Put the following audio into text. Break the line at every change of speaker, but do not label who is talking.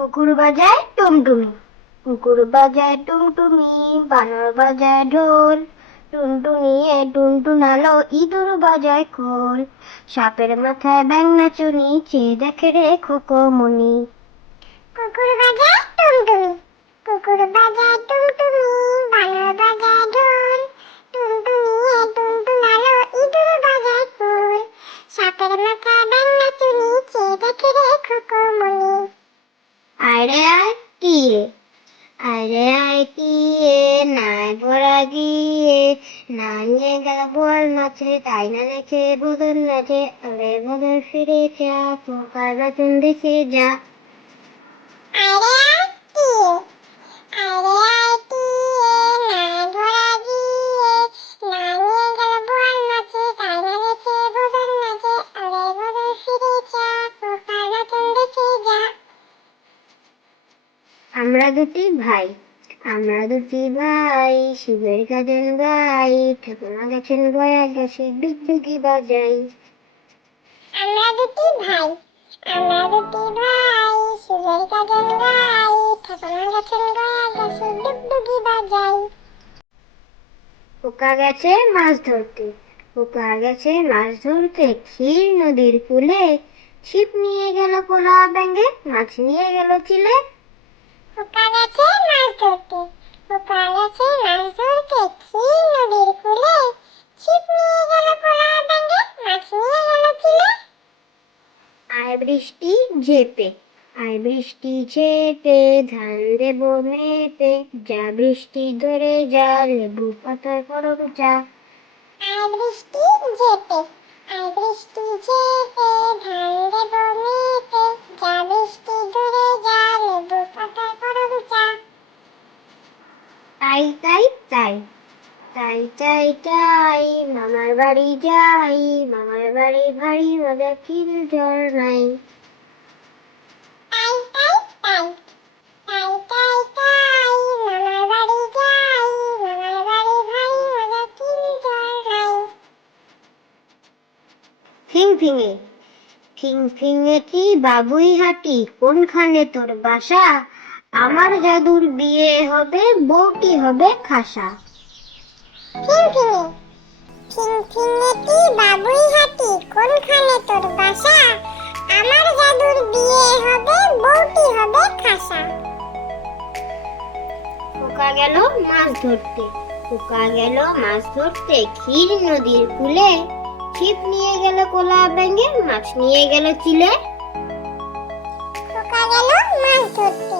কুকুর বাজায় টুমটুমি কুকুর বাজায় টুমটুমি বানর বাজায় ঢোল। টুনটুনিয়ে টুনটুনালো ইঁদুর বাজায় খোল। সাপের মাথায় ব্যাং নাচুনি চেয়ে দেখে রে খোকমনি কুকুর বাজায় টুমটুমি কুকুর বাজায় টুমটুমি বানর বাজায় ঢোল। টুনটুনিয়ে টুনটুনালো ইঁদুর বাজায় খোল। সাপের মাথায় ব্যাং নাচুনি চেয়ে দেখে রে খোকমনি আরে আয় রে আরে আই রে নাই পড়া গিয়ে। না গেল বল মাছরে তাই না দেখে বদল নাচে আরে বদল ফিরে যা পোকার বাচন দেখে যা। আরে আই কি আরে আরে আমরা দুটি ভাই। আমরা দুটি ভাই শিবের গাজন গাই ঠাকুমা গেছেন গয়া গেছে ডুগডুগি বাজাই। আমরা দুটি ভাই আমরা দুটি ভাই শিবের গাজন গাই ঠাকুমা গেছেন গয়া গেছে ডুগডুগি বাজাই। পোকা গেছে মাছ ধরতে পোকা গেছে মাছ ধরতে ক্ষীর নদীর কূলে ছিপ নিয়ে গেল পোলা ব্যাঙে মাছ নিয়ে গেল চিলে। পোকা গেছে মাছ ধরতে। পোকা গেছে মাছ ধরতে ক্ষীর নদীর কূলে ছিপ নিয়ে গেল পোলা ব্যাঙে মাছ নিয়ে গেল চিলে আয় বৃষ্টি ঝেপে আয় বৃষ্টি ঝেপে ধান দেব মেপে যা বৃষ্টি ধরে যা লেবু পাতা করো যা আয় বৃষ্টি ঝেপে আয় বৃষ্টি ঝেপে ধান দেব মেপে যা তাই তাই তাই তাই মামার বাড়ি যাই মামার বাড়ি ভারী মজা নাই। ফিং ফিঙে ফিং বাবুই হাটি? কোনখানে তোর বাসা? আমার জাদুর বিয়ে হবে বউটি হবে খাসা। মাছ ধরতে মাছ ধরতে ক্ষীর নদীর কুলে। ছিপ নিয়ে গেল কোলা ব্যাঙে মাছ নিয়ে গেল চিলে। গেল মাছ ধরতে।